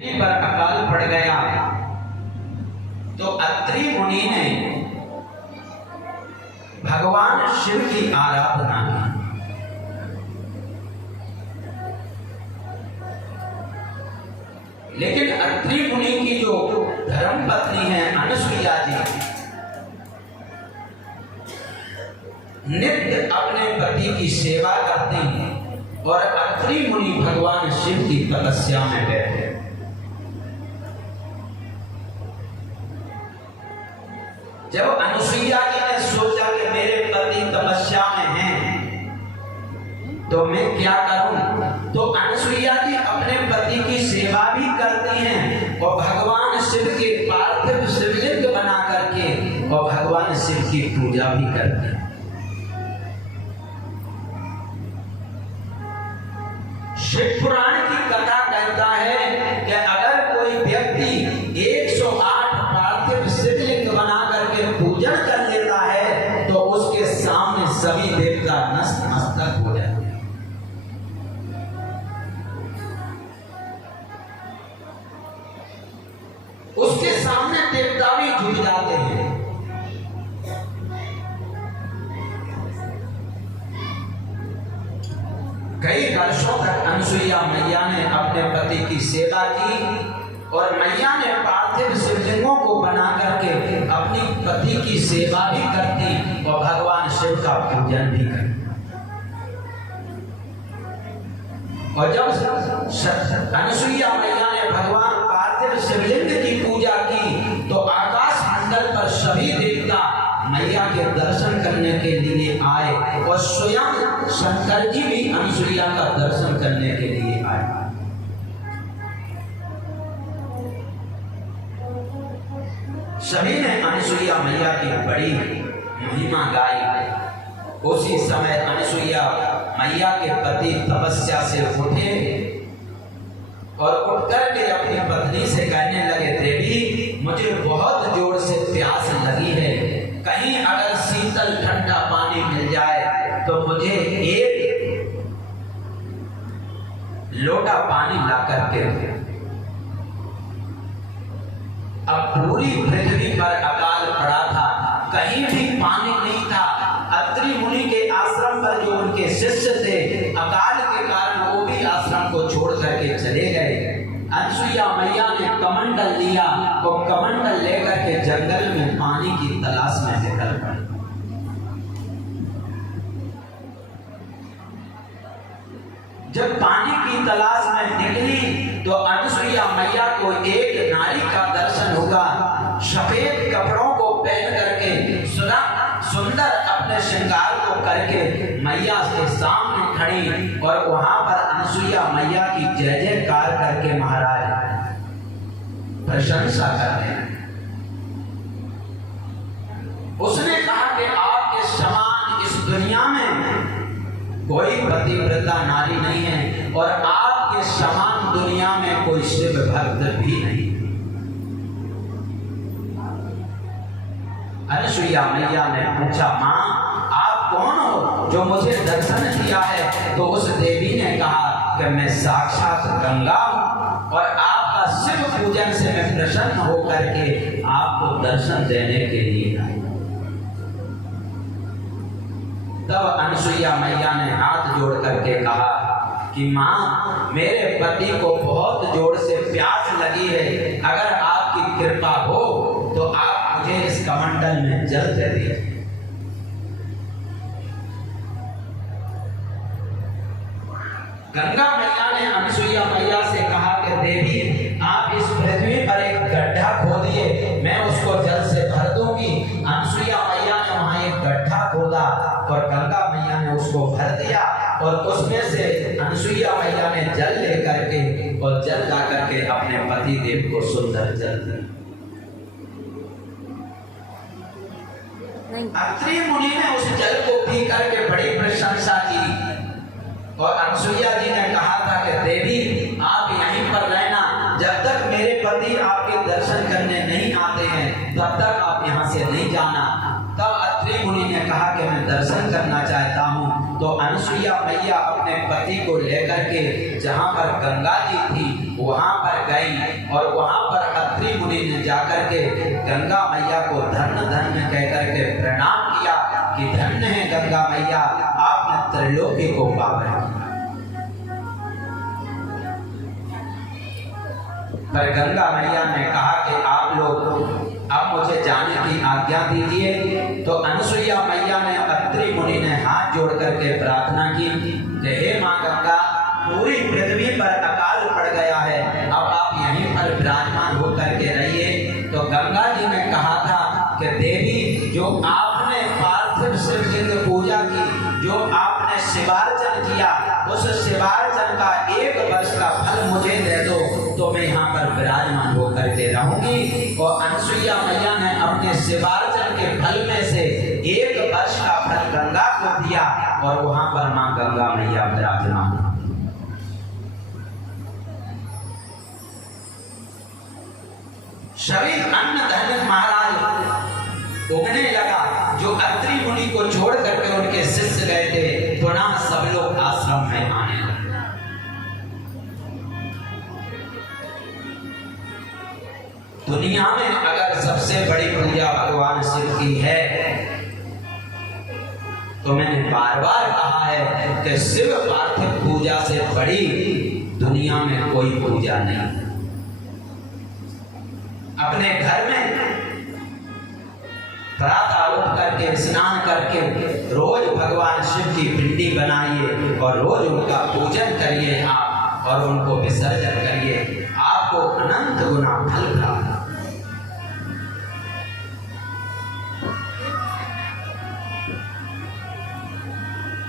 पर अकाल पड़ गया तो अत्रि मुनि ने भगवान शिव की आराधना की। लेकिन अत्रि मुनि की जो धर्म पत्नी है अनुसुईया जी नित्य अपने पति की सेवा करते हैं और अत्रि मुनि भगवान शिव की तपस्या में बैठे। जब अनुसुईया जी ने सोचा कि मेरे पति तपस्या में हैं तो मैं क्या करूं, तो अनुसुईया जी अपने पति की सेवा भी करती हैं और भगवान शिव के पार्थिव शिवलिंग बना करके और भगवान शिव की पूजा भी करती हैं। शिव पुराण की कथा कहता है कि अगर कोई व्यक्ति 108 पार्थिव शिवलिंग बना करके पूजन कर लेता है तो उसके सामने सभी देवता नतमस्तक हो जाते हैं। उसके सामने देवता भी झुक जाते हैं। कई वर्षों तक अनुसुईया मैया ने अपने पति की सेवा की और मैया ने पार्थिव शिवलिंगों को बना करके अपनी पति की सेवा भी करती और भगवान शिव का पूजन भी करती। और जब अनुसुईया मैया ने भगवान पार्थिव शिवलिंग की पूजा की तो आकाश मंडल पर सभी देवता मैया के दर्शन करने के लिए आए और स्वयं शंकर जी भी अनुसुईया का दर्शन करने के लिए आए। सभी ने अनुसुईया मैया की बड़ी महिमा गाई। उसी समय अनुसुईया मैया के पति तपस्या से उठे और उठकर के अपनी पत्नी से कहने लगे, देवी मुझे बहुत जोर से प्यास लगी है, कहीं अगर शीतल ठंडा पानी मिल जाए तो मुझे एक लोटा पानी ला करके दे। अब पूरी पृथ्वी पर अकाल पड़ा था, कहीं भी पानी नहीं था। अत्रि मुनि के आश्रम पर जो उनके शिष्य थे अकाल के कारण वो भी आश्रम को छोड़ करके चले गए। अनुसुईया मैया ने कमंडल लिया और कमंडल लेकर के जंगल में पानी की तलाश में निकल पड़ी। जब पानी की तलाश में निकली तो अनुसुईया मैया को एक नारी का दर्शन हुआ। सफेद कपड़ों को पहन करके सुंदर अपने श्रृंगार को करके मैया के सामने खड़ी और वहां पर अनुसुईया मैया की जय जयकार करके महाराज प्रशंसा कर रहे हैं। उसने कहा कि आपके समान इस दुनिया में कोई पतिव्रता नारी नहीं है और आपके समान दुनिया में कोई शिव भक्त भी नहीं। अनुसुईया मैया ने पूछा, माँ आप कौन हो जो मुझे दर्शन दिया है? तो उस देवी ने कहा कि मैं साक्षात गंगा हूँ और आपका शिव पूजन से मैं प्रसन्न होकर के आपको दर्शन देने के लिए आई। तब अनुसुईया मैया ने हाथ जोड़ करके कहा कि माँ मेरे पति को बहुत जोर से प्यास लगी है, अगर आपकी कृपा हो तो आप मुझे इस कमंडल में जल दे दीजिए। गंगा मैया ने अनुसुईया मैया से कहा कि देवी आप इस पृथ्वी पर एक गड्ढा खोदिए, मैं उसको जल से भर दूंगी। अनुसुईया मैया ने वहां एक गड्ढा खोदा और गंगा मैया ने उसको भर दिया और उसमें से अनुसुईया मैया ने जल लेकर के और जल ला करके अपने पति देव को सुंदर जल दिया। अत्रि मुनि ने उस जल को पी करके बड़ी प्रशंसा की और अनुसुईया जी ने कहा था कि देवी आप यहीं पर रहना, जब तक मेरे पति आपके दर्शन करने नहीं आते हैं तब तक आप यहाँ से नहीं जाना। तब अत्रि मुनि ने कहा कि मैं दर्शन करना चाहता हूँ। तो अनुसुईया मैया अपने पति को लेकर के जहाँ पर गंगा जी थी वहां पर गई और वहां पर अत्रि मुनि ने जाकर के गंगा मैया को धन्य धन्य कहकर के प्रणाम किया कि धन्य है गंगा मैया, आपने त्रैलोक्य को पावन किया। पर गंगा मैया ने कहा कि आप लोग अब मुझे जाने की आज्ञा दीजिए। तो अनुसुईया मैया ने अत्रि मुनि ने हाथ जोड़ करके प्रार्थना की कि हे मां गंगा, पूरी पृथ्वी पर अकाल पड़ गया है, अब आप यहीं पर विराजमान होकर के रहिए। तो गंगा जी ने कहा था कि देवी, जो आपने पार्थिव शिवलिंग पूजा की, जो आपने शिवार्चन किया, उस शिवार्चन का 1 वर्ष का फल मुझे दे दो तो मैं यहाँ पर विराजमान होकर के रहूंगी। और अनुसुईया मैया ने अपने शिवार्चन के फल में से 1 वर्ष का फल गंगा को दिया और वहां पर मां गंगा मैया विराजमान। शरीर अन्न धन महाराज उगने लगा। जो अत्रि मुनि को छोड़ करके उनके शिष्य गए थे, पुनः सब लोग आश्रम में आने लगे। दुनिया में अगर सबसे बड़ी पूजा भगवान शिव की है तो मैंने बार बार कहा है कि शिव पार्थिव पूजा से बड़ी दुनिया में कोई पूजा नहीं। अपने घर में प्रातः उठ करके स्नान करके रोज भगवान शिव की पिंडी बनाइए और रोज उनका पूजन करिए आप, और उनको विसर्जन करिए, आपको अनंत गुना फल प्राप्त।